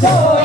So